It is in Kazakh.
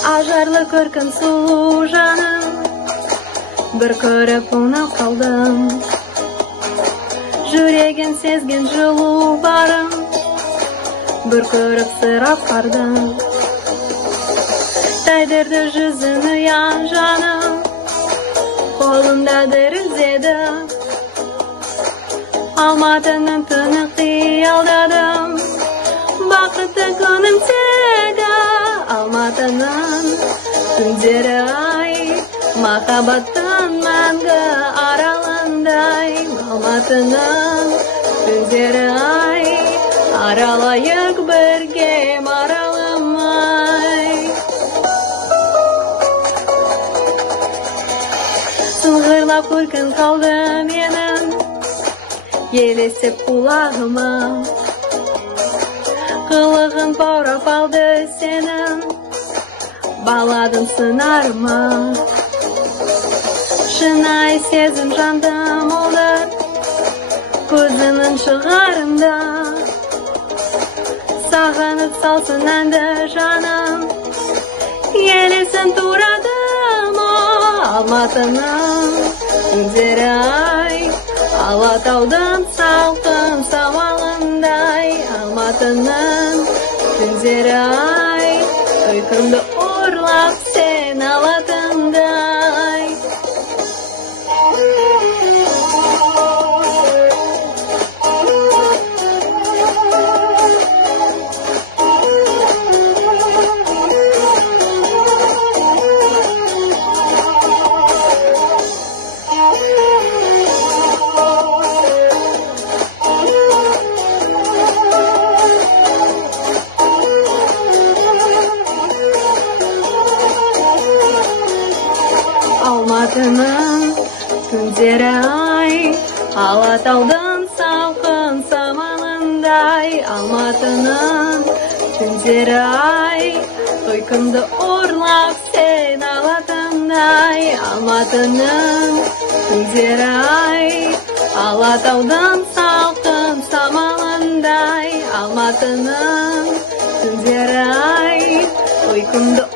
Ажарлы көркін сұлу жаным, бір көріп ұнап қалдым. Жүрегін сезген жылу барым, бір көріп сырап бардым. Тайдырды жүзін ұян жаным, қолымда дірілдеді. Алматының түні қиялдадым, бақытты күнім тегі. Алматының түндері ай, махаббаттың мәңгі аралындай. Алматының түндері ай, аралайық бірге маралымай. Сыңғырлап күлкін қалды менің, елестеп құлағыма. Қылығын баурап алды сенің, баладың сыңарыма. Шынайы сезім жандым олар, көзінің шығарында. Сағынып салсын әнді жаным, елесін тұрады ма. Алматының түндері ай, Алатаудың салқын самалындай. Алматының түндері ай, ұйқымды ұрлап сен алатындай. Алматының түндері ай, Алатаудың салқын самалындай. Алматының түндері ай, ұйқымды ұрлап сен алатындай. Алматының түндері ай, Алатаудың салқын самалындай. Алматының түндері ай, ұйқымды